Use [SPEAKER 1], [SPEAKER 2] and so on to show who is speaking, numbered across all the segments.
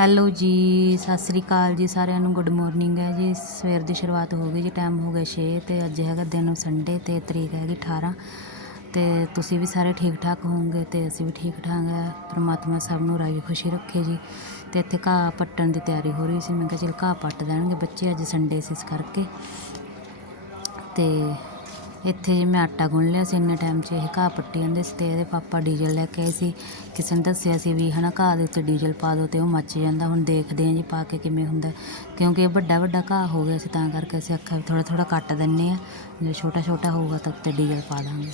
[SPEAKER 1] Hello ਜੀ, ਸਤਿ ਸ੍ਰੀ ਅਕਾਲ ਜੀ ਸਾਰਿਆਂ ਨੂੰ ਗੁੱਡ ਮਾਰਨਿੰਗ ਹੈ ਜੀ। ਸਵੇਰ ਦੀ ਸ਼ੁਰੂਆਤ ਹੋ ਗਈ ਜੀ ਟਾਈਮ ਹੋ ਗਿਆ 6 ਤੇ ਅੱਜ ਹੈਗਾ ਦਿਨ ਸੰਡੇ ਤੇ ਤਰੀਕ ਹੈਗੀ 18 ਤੇ ਤੁਸੀਂ ਵੀ ਸਾਰੇ ਠੀਕ ਠਾਕ ਹੋਵੋਗੇ ਤੇ ਅਸੀਂ ਵੀ ਠੀਕ ਠਾਕ ਹੈ। ਪ੍ਰਮਾਤਮਾ ਸਭ ਨੂੰ ਰਾਜੀ ਖੁਸ਼ੀ ਰੱਖੇ ਜੀ। ਤੇ ਇੱਥੇ ਘਾਹ ਪੱਟਣ ਦੀ ਤਿਆਰੀ ਹੋ ਰਹੀ ਸੀ। ਮੈਂ ਕਿਹਾ ਚਲ ਘਾਹ ਪੱਟ ਦੇਣਗੇ ਬੱਚੇ, ਅੱਜ ਸੰਡੇ ਸੀ ਇਸ ਕਰਕੇ। ਤੇ ਇੱਥੇ ਜੀ ਮੈਂ ਆਟਾ ਗੁੰਨ ਲਿਆ ਸੀ, ਇੰਨੇ ਟਾਈਮ 'ਚ ਇਹ ਘਾਹ ਪੱਟੀ ਜਾਂਦੇ ਸੀ ਤੇ ਇਹਦੇ ਪਾਪਾ ਡੀਜ਼ਲ ਲੈ ਕੇ ਆਏ ਸੀ। ਕਿਸੇ ਨੇ ਦੱਸਿਆ ਸੀ ਵੀ ਹਨਾ ਘਾਹ ਦੇ ਉੱਤੇ ਡੀਜ਼ਲ ਪਾ ਦਿਓ ਤੇ ਉਹ ਮੱਚ ਜਾਂਦਾ। ਹੁਣ ਦੇਖਦੇ ਹਾਂ ਜੀ ਪਾ ਕੇ ਕਿਵੇਂ ਹੁੰਦਾ ਕਿਉਂਕਿ ਇਹ ਵੱਡਾ ਵੱਡਾ ਘਾਹ ਹੋ ਗਿਆ ਸੀ, ਤਾਂ ਕਰਕੇ ਅਸੀਂ ਆਖਿਆ ਥੋੜਾ ਥੋੜਾ ਕੱਟ ਦਿੰਨੇ ਆ ਜੇ ਛੋਟਾ ਛੋਟਾ ਹੋਊਗਾ ਤਾਂ ਉੱਤੇ ਡੀਜ਼ਲ ਪਾ ਦਾਂਗੇ।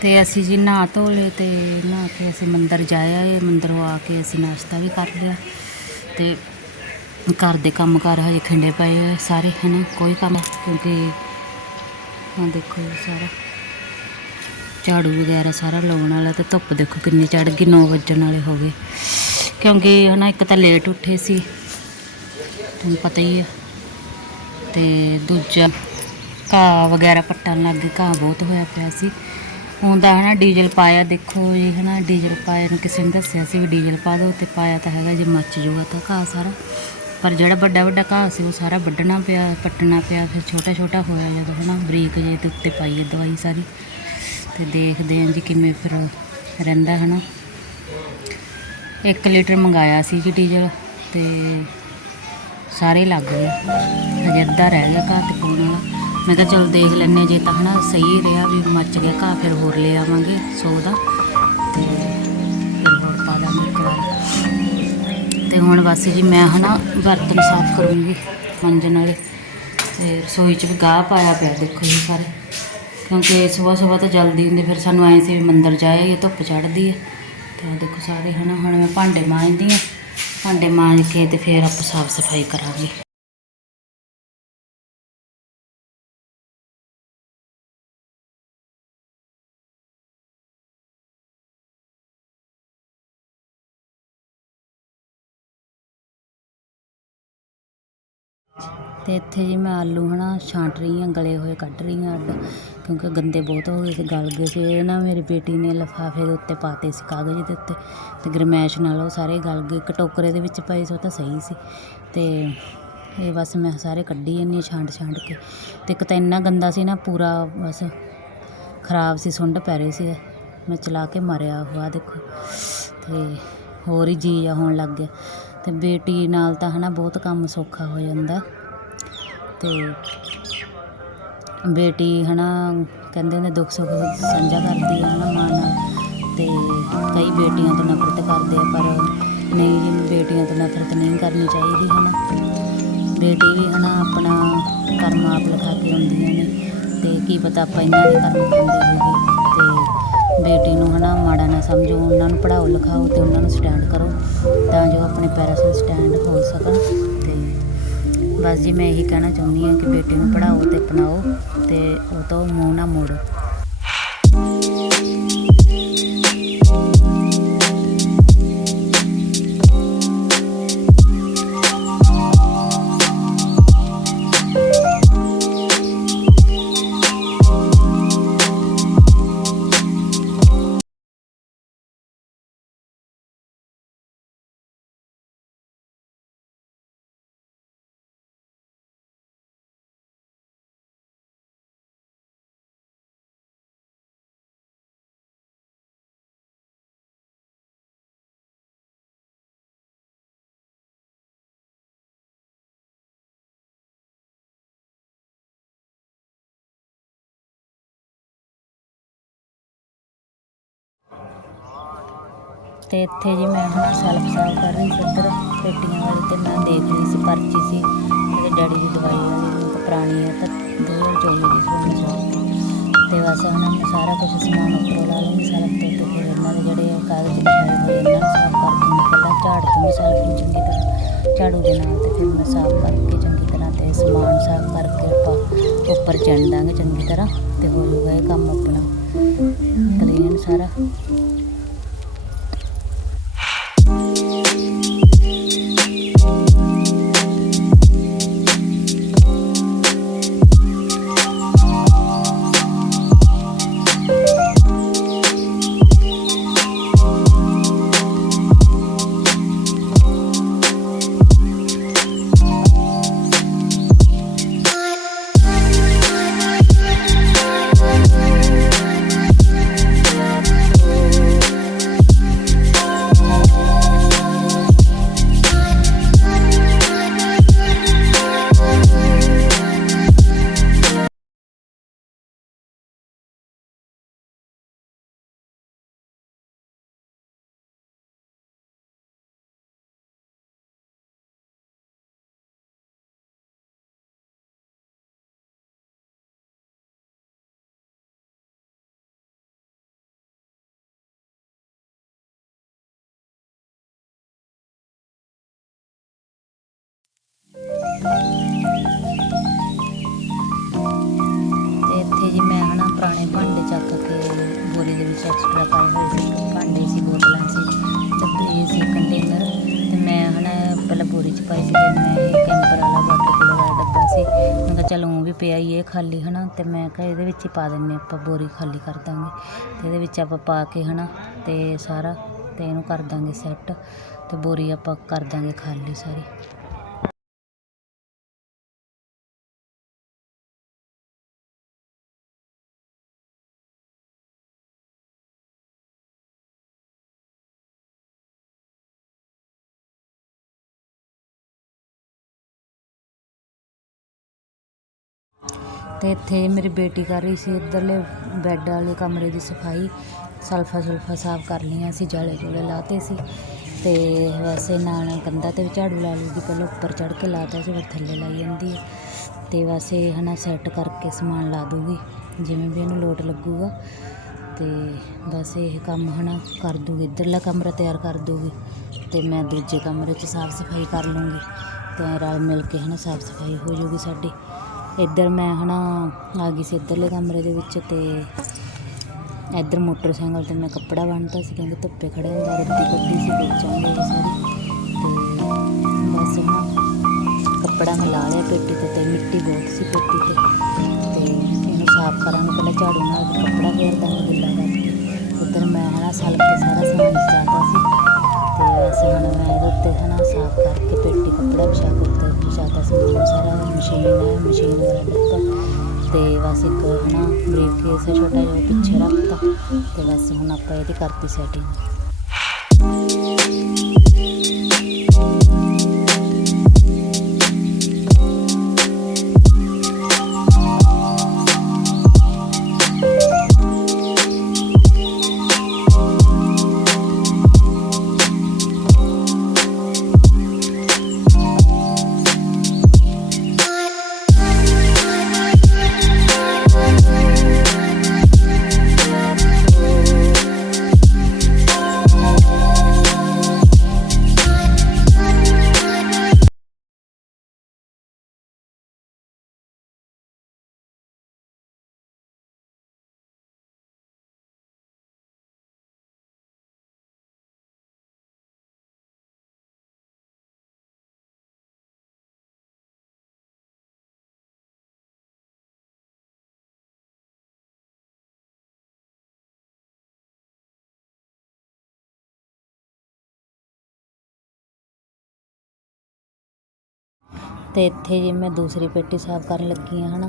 [SPEAKER 1] ਤੇ ਅਸੀਂ ਜੀ ਨਹਾ ਧੋ ਲਏ ਤੇ ਨਹਾ ਕੇ ਅਸੀਂ ਮੰਦਰ ਜਾਇਆ ਇਹ ਮੰਦਿਰੋਂ ਆ ਕੇ ਅਸੀਂ ਨਾਸ਼ਤਾ ਵੀ ਕਰ ਲਿਆ। ਤੇ ਘਰ ਦੇ ਕੰਮ ਕਾਰ ਹਜੇ ਖਿੰਡੇ ਪਏ ਹੋਏ ਸਾਰੇ, ਹਨਾ? ਕੋਈ ਕੰਮ ਕਿਉਂਕਿ ਹਾਂ ਦੇਖੋ ਜੀ ਸਾਰਾ। ਝਾੜੂ ਵਗੈਰਾ ਸਾਰਾ ਲਾਉਣ ਵਾਲਾ ਤੇ ਧੁੱਪ ਦੇਖੋ ਕਿੰਨੀ ਚੜ ਗਈ 9 ਵਜਣ ਵਾਲੇ ਹੋ ਗਏ। ਕਿਉਂਕਿ ਹਨਾ, ਇੱਕ ਤਾਂ ਲੇਟ ਉੱਠੇ ਸੀ, ਤੁਹਾਨੂੰ ਪਤਾ ਹੀ ਹੈ ਤੇ ਦੂਜਾ, ਘਾਹ ਵਗੈਰਾ ਪੱਟਣ ਲੱਗ ਗਏ, ਘਾਹ ਬਹੁਤ ਹੋਇਆ ਪਿਆ ਸੀ। ਹੁੰਦਾ ਹਨਾ, ਡੀਜ਼ਲ ਪਾਇਆ ਦੇਖੋ ਇਹ ਹਨਾ, ਡੀਜ਼ਲ ਪਾਇਆ ਨੂੰ ਕਿਸੇ ਨੇ ਦੱਸਿਆ ਸੀ ਵੀ ਡੀਜ਼ਲ ਪਾ ਦਿਓ ਤੇ ਪਾਇਆ ਤਾਂ ਹੈਗਾ, ਜੇ ਮੱਚ ਜੂਗਾ ਤਾਂ ਘਾਹ ਸਾਰਾ। ਪਰ ਜਿਹੜਾ ਵੱਡਾ ਵੱਡਾ ਘਾਹ ਸੀ ਉਹ ਸਾਰਾ ਵੱਢਣਾ ਪਿਆ, ਪੱਟਣਾ ਪਿਆ, ਫਿਰ ਛੋਟਾ ਛੋਟਾ ਹੋਇਆ ਜਦੋਂ ਹਨਾ, ਬਰੀਕ ਜੇ ਦੇ ਉੱਤੇ ਪਾਈ ਹੈ ਦਵਾਈ ਸਾਰੀ। ਤੇ ਦੇਖਦੇ ਹਾਂ ਜੀ ਕਿਵੇਂ ਫਿਰ ਰਹਿੰਦਾ ਹਨਾ। 1 ਲੀਟਰ ਮੰਗਾਇਆ ਸੀ ਜੀ ਡੀਜ਼ਲ ਤੇ ਸਾਰੇ ਲੱਗ ਗਏ। ਹਜੇ ਅੱਧਾ ਰਹਿ ਗਿਆ ਘਾਹ ਤੇ ਪਾਉਣ ਵਾਲਾ। ਮੈਂ ਕਿਹਾ ਚਲ ਦੇਖ ਲੈਂਦੇ ਹਾਂ, ਜੇ ਤਾਂ ਹਨਾ ਸਹੀ ਰਿਹਾ ਵੀ ਮੱਚ ਗਿਆ ਘਾਹ, ਫਿਰ ਹੋਰ ਲੈ ਆਵਾਂਗੇ ਸੌ ਦਾ। ਤੇ ਹੁਣ ਬਸ ਜੀ ਮੈਂ ਹਨਾ ਬਰਤਨ ਸਾਫ਼ ਕਰੂੰਗੀ ਮੰਜਣ ਵਾਲੇ। ਤੇ ਰਸੋਈ 'ਚ ਵੀ ਗਾਹ ਪਾਇਆ ਪਿਆ ਦੇਖੋ ਜੀ ਸਾਰੇ। ਕਿਉਂਕਿ ਸਵੇਰ ਸਵੇਰ ਤਾਂ ਜਲਦੀ ਹੁੰਦੀ, ਫਿਰ ਸਾਨੂੰ ਐਂ ਸੀ ਵੀ ਮੰਦਰ ਜਾਏ ਇਹ ਧੁੱਪ ਚੜ੍ਹਦੀ ਹੈ ਤੇ ਆਹ ਦੇਖੋ ਸਾਰੇ ਹਨਾ, ਹੁਣ ਮੈਂ ਭਾਂਡੇ ਮਾਂਜਦੀ ਹਾਂ ਭਾਂਡੇ ਮਾਂਜ ਕੇ ਤੇ ਫਿਰ ਆਪਾਂ ਸਾਫ਼ ਸਫ਼ਾਈ ਕਰਾਂਗੇ। ਅਤੇ ਇੱਥੇ ਜੀ ਮੈਂ ਆਲੂ ਹੈ ਨਾ ਛਾਂਟ ਰਹੀ ਹਾਂ, ਗਲੇ ਹੋਏ ਕੱਢ ਰਹੀ ਹਾਂ ਅੱਡ, ਕਿਉਂਕਿ ਗੰਦੇ ਬਹੁਤ ਹੋ ਗਏ ਸੀ ਗਲ ਗਏ ਸੀ। ਇਹ ਨਾ ਮੇਰੀ ਬੇਟੀ ਨੇ ਲਿਫਾਫੇ ਦੇ ਉੱਤੇ ਪਾਤੇ ਸੀ ਕਾਗਜ਼ ਦੇ ਉੱਤੇ ਅਤੇ ਗਰਮੈਸ਼ ਨਾਲ ਉਹ ਸਾਰੇ ਗਲ ਗਏ, ਇੱਕ ਟੋਕਰੇ ਦੇ ਵਿੱਚ ਪਏ ਸੀ, ਉਹ ਤਾਂ ਸਹੀ ਸੀ। ਅਤੇ ਇਹ ਬਸ ਮੈਂ ਸਾਰੇ ਕੱਢੀ ਜਾਂਦੀ ਹਾਂ ਛਾਂਟ ਛਾਂਟ ਕੇ। ਅਤੇ ਇੱਕ ਤਾਂ ਇੰਨਾ ਗੰਦਾ ਸੀ ਨਾ ਪੂਰਾ ਬਸ ਖਰਾਬ ਸੀ, ਸੁੰਡ ਪੈ ਰਹੀ ਸੀ। ਮੈਂ ਚਲਾ ਕੇ ਮਾਰਿਆ ਹੋਇਆ ਦੇਖੋ। ਅਤੇ ਹੋਰ ਹੀ ਜੀ ਆ ਹੋਣ ਲੱਗ ਗਿਆ। ਅਤੇ ਬੇਟੀ ਨਾਲ ਤਾਂ ਹੈ ਨਾ ਬਹੁਤ ਕੰਮ ਸੌਖਾ ਹੋ ਜਾਂਦਾ। ਅਤੇ ਬੇਟੀ ਹੈ ਨਾ ਕਹਿੰਦੇ ਨੇ ਦੁੱਖ ਸੁੱਖ ਸਾਂਝਾ ਕਰਦੀ ਆ ਹੈ ਨਾ ਮਾਂ ਨਾਲ। ਅਤੇ ਕਈ ਬੇਟੀਆਂ ਤੋਂ ਨਫ਼ਰਤ ਕਰਦੇ ਆ, ਪਰ ਨਹੀਂ, ਬੇਟੀਆਂ ਤੋਂ ਨਫ਼ਰਤ ਨਹੀਂ ਕਰਨੀ ਚਾਹੀਦੀ ਹੈ ਨਾ ਬੇਟੀ ਵੀ ਹੈ ਨਾ ਆਪਣਾ ਕਰਮ ਆਪ ਲਿਖਾ ਕੇ ਆਉਂਦੀਆਂ ਨੇ। ਅਤੇ ਕੀ ਪਤਾ ਆਪਾਂ ਇਹਨਾਂ ਦੇ ਕਰਮ ਖਾਂਦੇ ਹੋਈਏ। ਬੇਟੀ ਨੂੰ ਹਨਾ ਮਾੜਾ ਨਾ ਸਮਝੋ, ਉਹਨਾਂ ਨੂੰ ਪੜ੍ਹਾਓ ਲਿਖਾਓ ਤੇ ਉਹਨਾਂ ਨੂੰ ਸਟੈਂਡ ਕਰੋ ਤਾਂ ਜੋ ਆਪਣੇ ਪੈਰਾਂ 'ਤੇ ਸਟੈਂਡ ਹੋ ਸਕਣ ਤੇ ਬਸ ਜੀ ਮੈਂ ਇਹੀ ਕਹਿਣਾ ਚਾਹੁੰਦੀ ਹਾਂ ਕਿ ਬੇਟੀ ਨੂੰ ਪੜ੍ਹਾਓ ਤੇ ਅਪਣਾਓ ਤੇ ਉਹ ਤੋਂ ਮੂੰਹ ਨਾ ਮੋੜੋ। ਤੇ ਇੱਥੇ ਜੀ ਮੈਂ ਹੁਣ ਸੈਲਫ ਸਾਫ਼ ਕਰ ਰਹੀ ਸੀ ਇੱਧਰ ਪੇਟੀਆਂ ਵਾਲੀ ਤੇ ਮੈਂ ਦੇਖ ਰਹੀ ਸੀ, ਪਰਚੀ ਸੀ, ਮੇਰੇ ਡੈਡੀ ਦੀ ਦਵਾਈ ਵਾਲੀ ਉਹ ਪੁਰਾਣੀ ਹੈ ਤਾਂ 2024 ਦੀ ਸੀ ਹੁਣ ਤੇ ਬਸ ਹੁਣ ਮੈਂ ਸਾਰਾ ਕੁਝ ਸਮਾਨ ਉੱਪਰੋਂ ਲਾ ਲੂੰਗੀ ਸੈਲਫ ਤੇ ਤੇ ਫਿਰ ਇਹਨਾਂ ਦੇ ਜਿਹੜੇ ਕਾਗਜ਼ ਲਿਖਾਏ ਹੋਏ ਇਹਨਾਂ ਨੂੰ ਸਾਫ਼ ਕਰ ਦੂੰਗੀ ਪਹਿਲਾਂ ਝਾੜ ਦੂੰਗੀ ਸੈਲਫ ਨੂੰ ਚੰਗੀ ਤਰ੍ਹਾਂ। ਝਾੜੂ ਦੇ ਨਾਲ ਤੇ ਫਿਰ ਮੈਂ ਸਾਫ਼ ਕਰਕੇ ਚੰਗੀ ਤਰ੍ਹਾਂ ਤੇ ਸਮਾਨ ਸਾਫ਼ ਕਰਕੇ ਆਪਾਂ ਉੱਪਰ ਚੰਨ ਦਾਂਗੇ ਚੰਗੀ ਤਰ੍ਹਾਂ, ਤੇ ਹੋ ਜਾਊਗਾ ਇਹ ਕੰਮ ਆਪਣਾ। ਕਲੀਨ ਸਾਰਾ। ਪੁਰਾਣੇ ਭਾਂਡੇ ਚੱਕ ਕੇ ਬੋਰੀ ਦੇ ਵਿੱਚ ਐਕਸਟਰਾ ਪਾਏ ਹੋਏ ਸੀ। ਭਾਂਡੇ ਸੀ, ਬੋਤਲਾਂ ਸੀ। ਡੱਬੇ ਸੀ ਕੰਟੇਨਰ ਤੇ ਮੈਂ ਹਨਾ ਪਹਿਲਾਂ ਬੋਰੀ 'ਚ ਪਾਈ ਸੀ ਤੇ ਮੈਂ ਇਹ ਕੈਂਪਰ ਵਾਲਾ ਵਾਟਰ ਕੂਲਰ ਵਾਲਾ ਸੀ। ਮੈਂ ਕਿਹਾ ਚਲ ਉਹ ਵੀ ਪਿਆ ਹੀ ਇਹ ਖਾਲੀ, ਹਨਾ। ਤੇ ਮੈਂ ਕਿਹਾ ਇਹਦੇ ਵਿੱਚ ਹੀ ਪਾ ਦਿੰਨੇ ਆਪਾਂ ਬੋਰੀ ਖਾਲੀ ਕਰ ਦਾਂਗੇ। ਤੇ ਇਹਦੇ ਵਿੱਚ ਆਪਾਂ ਪਾ ਕੇ, ਹਨਾ, ਤੇ ਸਾਰਾ, ਤੇ ਇਹਨੂੰ ਕਰ ਦਾਂਗੇ ਸੈੱਟ ਤੇ ਬੋਰੀ ਆਪਾਂ ਕਰ ਦਾਂਗੇ ਖਾਲੀ ਸਾਰੀ। ਤੇ ਇੱਥੇ ਮੇਰੀ ਬੇਟੀ ਕਰ ਰਹੀ ਸੀ ਇੱਧਰਲੇ ਬੈੱਡ ਵਾਲੇ ਕਮਰੇ ਦੀ ਸਫ਼ਾਈ। ਸਲਫਾ ਸੁਲਫਾ ਸਾਫ਼ ਕਰ ਲਈਆਂ ਸੀ, ਜਾਲੇ ਜੂਲੇ ਲਾਤੇ ਸੀ। ਤੇ ਵੈਸੇ ਨਾਲ ਕੰਧਾਂ ਤੇ ਵੀ ਝਾੜੂ ਲਾ ਲੂਗੀ ਪਹਿਲਾਂ ਉੱਪਰ ਚੜ੍ਹ ਕੇ ਲਾਤਾ ਸੀ, ਫਿਰ ਥੱਲੇ ਲਾਈ ਜਾਂਦੀ ਹੈ ਤੇ ਵੈਸੇ ਹਨਾ ਸੈੱਟ ਕਰਕੇ ਸਮਾਨ ਲਾ ਦੂਗੀ ਜਿਵੇਂ ਵੀ ਇਹਨੂੰ ਲੋਟ ਲੱਗੂਗਾ। ਤੇ ਬਸ ਇਹ ਕੰਮ ਹਨਾ ਕਰ ਦੂਗੀ ਇੱਧਰਲਾ ਕਮਰਾ ਤਿਆਰ ਕਰ ਦੂਗੀ ਤੇ ਮੈਂ ਦੂਜੇ ਕਮਰੇ 'ਚ ਸਾਫ਼ ਸਫ਼ਾਈ ਕਰ ਲੂੰਗੀ ਤੇ ਰਲ ਮਿਲ ਕੇ ਹਨਾ ਸਾਫ਼ ਸਫ਼ਾਈ ਹੋ ਜੂਗੀ ਸਾਡੀ। ਇੱਧਰ ਮੈਂ ਹਨਾ ਆ ਗਈ ਸੀ ਇੱਧਰਲੇ ਕਮਰੇ ਦੇ ਵਿੱਚ ਤੇ ਇੱਧਰ ਮੋਟਰਸਾਈਕਲ ਤੇ ਮੈਂ ਕੱਪੜਾ ਬੰਨ੍ਹਤਾ ਸੀ ਕਿਉਂਕਿ ਧੁੱਪੇ ਖੜੇ ਹੁੰਦਾ ਰੱਦੀ ਕੱਢੀ ਸੀ ਵੇਚਾਂਗੇ ਇਹ ਸਾਰੀ। ਤੇ ਬਸ ਨਾ ਕੱਪੜਾ ਮੈਂ ਲਾ ਲਿਆ ਪੇਟੀ ਤੇ ਮਿੱਟੀ ਬਹੁਤ ਸੀ ਪੇਟੀ ਤੇ। ਤੇ ਇਹਨੂੰ ਸਾਫ਼ ਕਰਾਂਗੇ ਪਹਿਲਾਂ ਝਾੜੂ ਨਾਲ ਕੱਪੜਾ ਫੇਰ ਦਾਂਗੇ ਗਿੱਲਾ ਕਰਕੇ ਉੱਧਰ ਮੈਂ ਹਨਾ ਸਲਫ ਤੇ ਸਾਰਾ ਸਮਾਨ ਸਜਾਤਾ ਸੀ। ਤੇ ਵੈਸੇ ਹੁਣ ਮੈਂ ਇਹਦੇ ਉੱਤੇ ਹਨਾ ਸਾਫ਼ ਕਰਕੇ ਪੇਟੀ ਕੱਪੜਾ ਵਿਛਾ ਕੇ ਉੱਤੇ ਵਿਛਾਤਾ ਸਮਾਨ, ਸਾਰਾ ਮਸ਼ੀਨ ਹੈ, ਮਸ਼ੀਨ ਵਾਲਾ ਡੱਬਾ ਤੇ ਬਸ ਇੱਕ ਹਨਾ ਬਰੀਫ ਕੇਸ ਹੈ, ਛੋਟਾ ਜਿਹਾ ਉਹ ਪਿੱਛੇ ਰੱਖਤਾ। ਤੇ ਬਸ ਹੁਣ ਆਪਾਂ ਇਹਦੀ ਕਰਤੀ ਸੈਟਿੰਗ ਅਤੇ ਇੱਥੇ ਜੇ ਮੈਂ ਦੂਸਰੀ ਪੇਟੀ ਸਾਫ਼ ਕਰਨ ਲੱਗੀ ਹਾਂ ਹੈ ਨਾ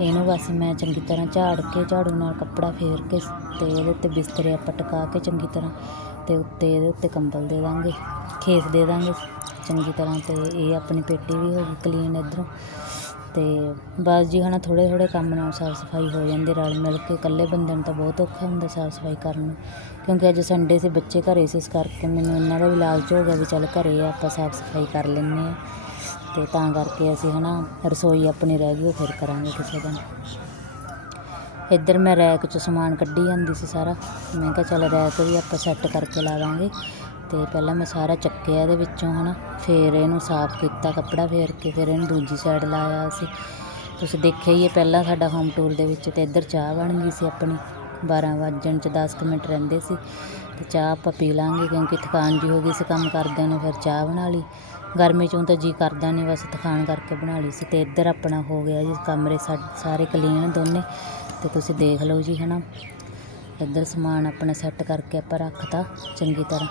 [SPEAKER 1] ਇਹਨੂੰ ਬਸ ਮੈਂ ਚੰਗੀ ਤਰ੍ਹਾਂ ਝਾੜ ਕੇ, ਝਾੜੂ ਨਾਲ ਕੱਪੜਾ ਫੇਰ ਕੇ ਅਤੇ ਇਹਦੇ ਉੱਤੇ ਬਿਸਤਰੇ ਆਪਾਂ ਟਕਾ ਕੇ ਚੰਗੀ ਤਰ੍ਹਾਂ ਅਤੇ ਉੱਤੇ ਇਹਦੇ ਉੱਤੇ ਕੰਬਲ ਦੇ ਦਾਂਗੇ ਖੇਸ ਦੇ ਦਾਂਗੇ। ਚੰਗੀ ਤਰ੍ਹਾਂ ਅਤੇ ਇਹ ਆਪਣੀ ਪੇਟੀ ਵੀ ਹੋ ਗਈ ਕਲੀਨ ਇੱਧਰੋਂ। ਅਤੇ ਬਸ ਜੀ ਹਨਾ ਥੋੜ੍ਹੇ ਥੋੜ੍ਹੇ ਕੰਮ ਨਾਲ ਸਾਫ਼ ਸਫ਼ਾਈ ਹੋ ਜਾਂਦੀ, ਰਲ ਮਿਲ ਕੇ ਇਕੱਲੇ ਬੰਦੇ ਨੂੰ ਤਾਂ ਬਹੁਤ ਔਖਾ ਹੁੰਦਾ ਸਾਫ਼ ਸਫ਼ਾਈ ਕਰਨ ਨੂੰ। ਕਿਉਂਕਿ ਅੱਜ ਸੰਡੇ ਸੀ, ਬੱਚੇ ਘਰੇ ਸੀ, ਇਸ ਕਰਕੇ ਮੈਨੂੰ ਇਹਨਾਂ ਦਾ ਵੀ ਲਾਲਚ ਹੋ ਗਿਆ ਵੀ ਚੱਲ ਘਰੇ ਆ ਆਪਾਂ ਸਾਫ਼ ਸਫ਼ਾਈ ਕਰ ਲੈਂਦੇ ਹਾਂ। ਤੇ ਤਾਂ ਕਰਕੇ ਅਸੀਂ ਹਨਾ ਰਸੋਈ ਆਪਣੀ ਰਹਿ ਗਈ, ਉਹ ਫਿਰ ਕਰਾਂਗੇ ਕਿਸੇ ਦਿਨ। ਇੱਧਰ ਮੈਂ ਰੈਕ 'ਚੋਂ ਸਮਾਨ ਕੱਢੀ ਜਾਂਦੀ ਸੀ ਸਾਰਾ। ਮੈਂ ਕਿਹਾ ਚੱਲ ਰੈਕ ਵੀ ਆਪਾਂ ਸੈੱਟ ਕਰਕੇ ਲਾ ਦਾਂਗੇ। ਤੇ ਪਹਿਲਾਂ ਮੈਂ ਸਾਰਾ ਚੱਕਿਆ ਇਹਦੇ ਵਿੱਚੋਂ ਹਨਾ। ਫਿਰ ਇਹਨੂੰ ਸਾਫ਼ ਕੀਤਾ ਕੱਪੜਾ ਫੇਰ ਕੇ, ਫਿਰ ਇਹਨੂੰ ਦੂਜੀ ਸਾਈਡ ਲਾਇਆ ਸੀ ਤੁਸੀਂ ਦੇਖਿਆ ਹੀ ਹੈ, ਪਹਿਲਾਂ ਸਾਡਾ ਹੋਮ ਟੂਰ ਦੇ ਵਿੱਚ ਤੇ ਇੱਧਰ ਚਾਹ ਬਣ ਗਈ ਸੀ ਆਪਣੀ। 12 ਵਜਣ 'ਚ 10 ਕੁ ਮਿੰਟ ਰਹਿੰਦੇ ਸੀ। ਤੇ ਚਾਹ ਆਪਾਂ ਪੀ ਲਾਂਗੇ ਕਿਉਂਕਿ ਥਕਾਨ ਜੀ ਹੋ ਗਈ ਸੀ ਕੰਮ ਕਰਦਿਆਂ ਨੂੰ, ਫਿਰ ਚਾਹ ਬਣਾ ਲਈ। ਗਰਮੀ 'ਚੋਂ ਤਾਂ ਜੀਅ ਕਰਦਾ ਨਹੀਂ ਬਸ ਥਕਾਨ ਕਰਕੇ ਬਣਾ ਲਈ ਸੀ ਅਤੇ ਇੱਧਰ ਆਪਣਾ ਹੋ ਗਿਆ ਜੀ, ਕਮਰੇ ਸਾ- ਸਾਰੇ ਕਲੀਨ ਦੋਨੇ ਅਤੇ ਤੁਸੀਂ ਦੇਖ ਲਓ ਜੀ ਹੈ ਨਾ ਇੱਧਰ ਸਮਾਨ ਆਪਣਾ ਸੈੱਟ ਕਰਕੇ ਆਪਾਂ ਰੱਖਤਾ, ਚੰਗੀ ਤਰ੍ਹਾਂ।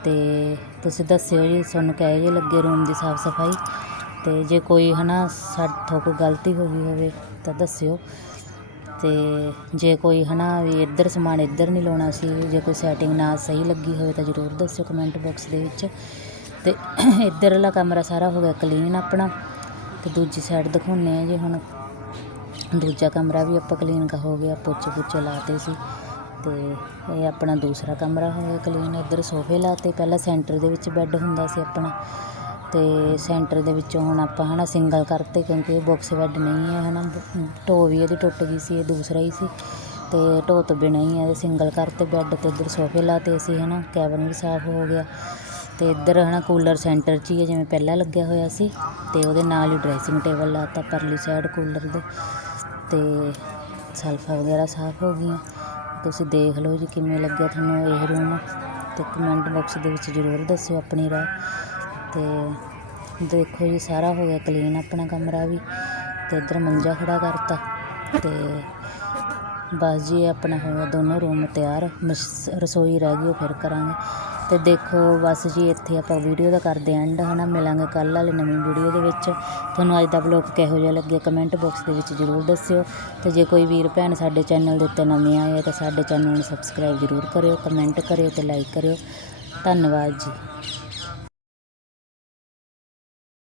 [SPEAKER 1] ਅਤੇ ਤੁਸੀਂ ਦੱਸਿਓ ਜੀ, ਤੁਹਾਨੂੰ ਕਿਹੋ ਜਿਹੇ ਲੱਗੇ ਰੂਮ ਦੀ ਸਾਫ਼ ਸਫ਼ਾਈ? ਅਤੇ ਜੇ ਕੋਈ ਹੈ ਨਾ ਸਾਥੋਂ ਕੋਈ ਗਲਤੀ ਹੋ ਗਈ ਹੋਵੇ ਤਾਂ ਦੱਸਿਓ। ਅਤੇ ਜੇ ਕੋਈ ਹੈ ਨਾ ਵੀ ਇੱਧਰ ਸਮਾਨ ਇੱਧਰ ਨਹੀਂ ਲਾਉਣਾ ਸੀ, ਜੇ ਕੋਈ ਸੈਟਿੰਗ ਨਾ ਸਹੀ ਲੱਗੀ ਹੋਵੇ ਤਾਂ ਜ਼ਰੂਰ ਦੱਸਿਓ ਕਮੈਂਟ ਬਾਕਸ ਦੇ ਵਿੱਚ। ਤੇ ਇੱਧਰਲਾ ਕਮਰਾ ਸਾਰਾ ਹੋ ਗਿਆ ਕਲੀਨ ਆਪਣਾ ਤੇ ਦੂਜੀ ਸਾਈਡ ਦਿਖਾਉਂਦੇ ਆ ਜੀ ਹੁਣ। ਦੂਜਾ ਕਮਰਾ ਵੀ ਆਪਾਂ ਕਲੀਨ ਹੋ ਗਿਆ, ਪੋਚੇ ਪੁੱਚੇ ਲਾਤੇ ਸੀ ਤੇ ਇਹ ਆਪਣਾ ਦੂਸਰਾ ਕਮਰਾ ਹੋ ਗਿਆ ਕਲੀਨ ਇੱਧਰ ਸੋਫੇ ਲਾਤੇ, ਪਹਿਲਾਂ ਸੈਂਟਰ ਦੇ ਵਿੱਚ ਬੈੱਡ ਹੁੰਦਾ ਸੀ ਆਪਣਾ ਤੇ ਸੈਂਟਰ ਦੇ ਵਿੱਚੋਂ ਹੁਣ ਆਪਾਂ ਹਨਾ ਸਿੰਗਲ ਕਰਤੇ ਕਿਉਂਕਿ ਇਹ ਬਾਕਸ ਬੈੱਡ ਨਹੀਂ ਹੈ ਹਨਾ, ਟੋ ਵੀ ਇਹਦੀ ਟੁੱਟ ਗਈ ਸੀ, ਇਹ ਦੂਸਰਾ ਹੀ ਸੀ ਤੇ ਢੋ ਤੋਂ ਬਿਨਾਂ ਹੀ ਹੈ ਸਿੰਗਲ ਕਰਤੇ ਬੈੱਡ ਤੇ ਇੱਧਰ ਸੋਫੇ ਲਾਤੇ ਸੀ ਹਨਾ ਕੈਬਨ ਵੀ ਸਾਫ਼ ਹੋ ਗਿਆ। ਤੇ ਇੱਧਰ ਹਨਾ ਕੂਲਰ ਸੈਂਟਰ 'ਚ ਹੀ ਹੈ ਜਿਵੇਂ ਪਹਿਲਾਂ ਲੱਗਿਆ ਹੋਇਆ ਸੀ। ਤੇ ਉਹਦੇ ਨਾਲ ਹੀ ਡਰੈਸਿੰਗ ਟੇਬਲ ਲਾਤਾ ਪਰਲੀ ਸਾਈਡ ਕੂਲਰ ਦੇ। ਤੇ ਸਲਫਾ ਵਗੈਰਾ ਸਾਫ਼ ਹੋ ਗਈਆਂ। ਤੁਸੀਂ ਦੇਖ ਲਓ ਜੀ ਕਿਵੇਂ ਲੱਗਿਆ ਤੁਹਾਨੂੰ ਇਹ ਰੂਮ ਤੇ ਕਮੈਂਟ ਬਾਕਸ ਦੇ ਵਿੱਚ ਜ਼ਰੂਰ ਦੱਸਿਓ ਆਪਣੀ ਰਾਏ। ਤੇ ਦੇਖੋ ਜੀ, ਸਾਰਾ ਹੋ ਗਿਆ ਕਲੀਨ ਆਪਣਾ ਕਮਰਾ ਵੀ। ਤੇ ਇੱਧਰ ਮੰਜਾ ਖੜਾ ਕਰਤਾ। ਤੇ ਬਸ ਜੀ ਇਹ ਆਪਣਾ ਹੋਇਆ ਦੋਨੋਂ ਰੂਮ ਤਿਆਰ। ਮਸ- ਰਸੋਈ ਰਹਿ ਗਈ, ਉਹ ਫਿਰ ਕਰਾਂਗੇ। ਤੇ ਦੇਖੋ, ਬਸ ਜੀ ਇੱਥੇ ਆਪਾਂ ਵੀਡੀਓ ਦਾ ਕਰਦੇ ਐਂਡ ਹਨਾ? ਮਿਲਾਂਗੇ ਕੱਲ ਵਾਲੀ ਨਵੀਂ ਵੀਡੀਓ ਦੇ ਵਿੱਚ। ਤੁਹਾਨੂੰ ਅੱਜ ਦਾ ਵਲੌਗ ਕਿਹੋ ਜਿਹਾ ਲੱਗਿਆ ਕਮੈਂਟ ਬਾਕਸ ਦੇ ਵਿੱਚ ਜ਼ਰੂਰ ਦੱਸਿਓ। ਤੇ ਜੇ ਕੋਈ ਵੀਰ ਭੈਣ ਸਾਡੇ ਚੈਨਲ ਦੇ ਉੱਤੇ ਨਵੇਂ ਆਏ ਆ, ਤਾਂ ਸਾਡੇ ਚੈਨਲ ਨੂੰ ਸਬਸਕ੍ਰਾਈਬ ਜ਼ਰੂਰ ਕਰਿਓ ਕਮੈਂਟ ਕਰਿਓ ਤੇ ਲਾਈਕ ਕਰਿਓ। ਧੰਨਵਾਦ ਜੀ।